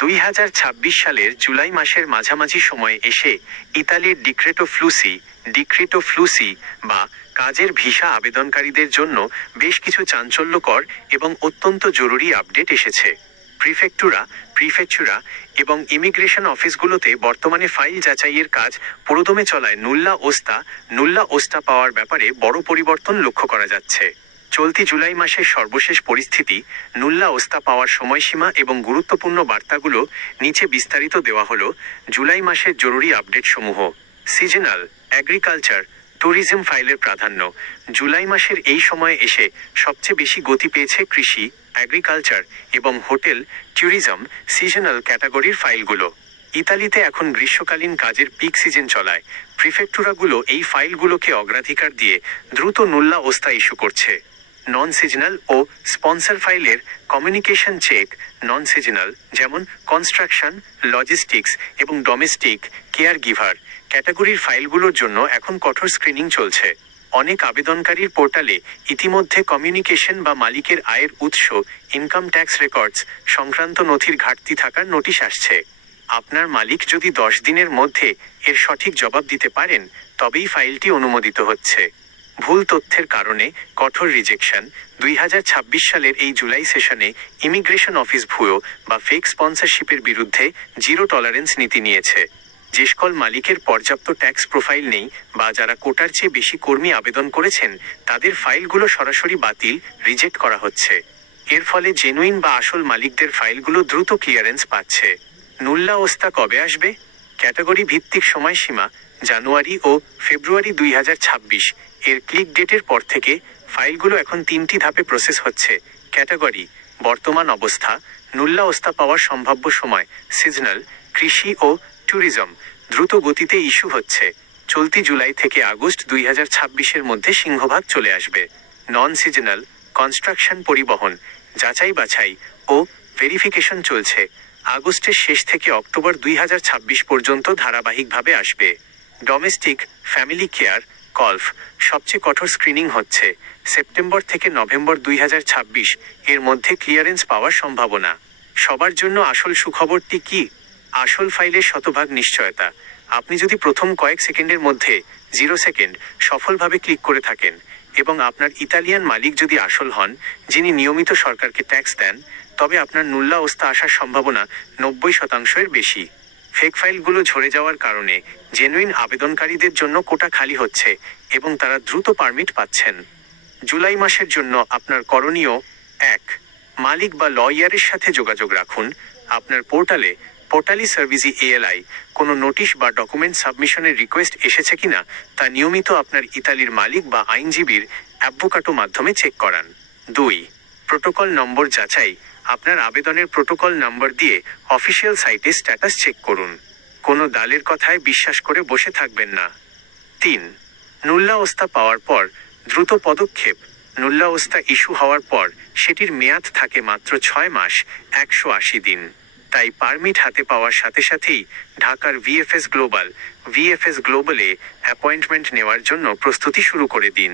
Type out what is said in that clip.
2026 সালের জুলাই মাসের মাঝামাঝি সময়ে এসে ইতালির ডিক্রেটো ফ্লুসি বা কাজের ভিসা আবেদনকারীদের জন্য বেশ কিছু চাঞ্চল্যকর এবং অত্যন্ত জরুরি আপডেট এসেছে। প্রিফেকচুরা এবং ইমিগ্রেশন অফিসগুলোতে বর্তমানে ফাইল যাচাইয়ের কাজ পুরোদমে চলায় নুল্লা ওস্তা পাওয়ার ব্যাপারে বড় পরিবর্তন লক্ষ্য করা যাচ্ছে। চলতি জুলাই মাসের সর্বশেষ পরিস্থিতি, নুল্লা ওস্তা পাওয়ার সময়সীমা এবং গুরুত্বপূর্ণ বার্তাগুলো নিচে বিস্তারিত দেওয়া হলো। জুলাই মাসের জরুরি আপডেট সমূহ। সিজনাল, এগ্রিকালচার, ট্যুরিজম ফাইলের প্রাধান্য। জুলাই মাসের এই সময়ে এসে সবচেয়ে বেশি গতি পেয়েছে কৃষি, এগ্রিকালচার এবং হোটেল, ট্যুরিজম, সিজনাল ক্যাটাগরির ফাইলগুলো। ইতালিতে এখন গ্রীষ্মকালীন কাজের পিক সিজন চলায় প্রিফেক্টুরাগুলো এই ফাইলগুলোকে অগ্রাধিকার দিয়ে দ্রুত নুল্লা ওস্তা ইস্যু করছে। নন সিজনাল ও স্পন্সর ফাইলের কমিউনিকেশন চেক। নন সিজনাল যেমন কনস্ট্রাকশন, লজিস্টিক্স এবং ডোমেস্টিক কেয়ার গিভার ক্যাটাগরির ফাইলগুলোর জন্য এখন কঠোর স্ক্রিনিং চলছে। অনেক আবেদনকারীর পোর্টালে ইতিমধ্যে কমিউনিকেশন বা মালিকের আয়ের উৎস, ইনকাম ট্যাক্স রেকর্ডস সংক্রান্ত নথির ঘাটতি থাকার নোটিশ আসছে। আপনার মালিক যদি 10 দিনের মধ্যে এর সঠিক জবাব দিতে পারেন, তবেই ফাইলটি অনুমোদিত হচ্ছে। ভুল তথ্যের কারণে কঠোর রিজেকশন। 2026 সালের এই জুলাই সেশনে ইমিগ্রেশন অফিস ভুয়ো বা ফেক স্পন্সরশিপের বিরুদ্ধে জিরো টলারেন্স নীতি নিয়েছে। যে সকল মালিকের পর্যাপ্ত ট্যাক্স প্রোফাইল নেই বা যারা কোটার চেয়ে বেশি কর্মী আবেদন করেছেন, তাদের ফাইলগুলো সরাসরি রিজেক্ট করা হচ্ছে। এর ফলে জেনুইন বা আসল মালিকদের ফাইলগুলো দ্রুত ক্লিয়ারেন্স পাচ্ছে। নুল্লা ওস্তা কবে আসবে? ক্যাটাগরি ভিত্তিক সময়সীমা জানুয়ারি ও ফেব্রুয়ারি 2026 এর ক্লিক ডেটের পর থেকে ফাইলগুলো এখন 3টি ধাপে প্রসেস হচ্ছে। ক্যাটাগরি, বর্তমান অবস্থা, নুল্লা ওস্তা পাওয়ার সম্ভাব্য সময়, সিজনাল, কৃষি ও ট্যুরিজম, দ্রুত গতিতে ইস্যু হচ্ছে। চলতি জুলাই থেকে আগস্ট 2026 মধ্যে সিংহভাগ চলে আসবে। নন সিজনাল, কনস্ট্রাকশন, পরিবহন, যাচাই বাছাই ও ভেরিফিকেশন চলছে। আগস্টের শেষ থেকে অক্টোবর 2026 পর্যন্ত ধারাবাহিকভাবে আসবে। ডোমেস্টিক, ফ্যামিলি কেয়ার, কলফ সবচেয়ে কঠোর স্ক্রিনিং হচ্ছে। সেপ্টেম্বর থেকে নভেম্বর 2026 এর মধ্যে ক্লিয়ারেন্স পাওয়ার সম্ভাবনা। সবার জন্য আসল সুখবরটি কি? আসল ফাইলের শতভাগ নিশ্চয়তা। আপনি যদি প্রথম কয়েক সেকেন্ডের মধ্যে 0 সেকেন্ড সফলভাবে ক্লিক করে থাকেন এবং আপনার ইতালিয়ান মালিক যদি আসল হন, যিনি নিয়মিত সরকারকে ট্যাক্স দেন, তবে আপনার নুল্লা ওস্তা আসার সম্ভাবনা 90% বেশি। ফেক ফাইলগুলো ঝরে যাওয়ার কারণে জেনুইন আবেদনকারীদের জন্য কোটা খালি হচ্ছে এবং তারা দ্রুত পারমিট পাচ্ছেন। জুলাই মাসের জন্য আপনার করণীয়: 1. মালিক বা লয়ারের সাথে যোগাযোগ রাখুন। আপনার পোর্টালি সার্ভিসি এএলআই কোনো নোটিশ বা ডকুমেন্ট সাবমিশনের রিকোয়েস্ট এসেছে কিনা তা নিয়মিত আপনার ইতালির মালিক বা আইনজীবীর অ্যাডভোকাটো মাধ্যমে চেক করান। 2. প্রোটোকল নম্বর যাচাই। আপনার আবেদনের প্রোটোকল নম্বর দিয়ে অফিসিয়াল সাইটে স্ট্যাটাস চেক করুন। কোনো দালের কথায় বিশ্বাস করে বসে থাকবেন না। 3. নুল্লা ওস্তা পাওয়ার পর দ্রুত পদক্ষেপ। নুল্লা ওস্তা ইস্যু হওয়ার পর সেটির মেয়াদ থাকে মাত্র 6 মাস, 180 দিন। তাই পারমিট হাতে পাওয়ার সাথে সাথেই ঢাকার ভিএফএস গ্লোবালে অ্যাপয়েন্টমেন্ট নেওয়ার জন্য প্রস্তুতি শুরু করে দিন।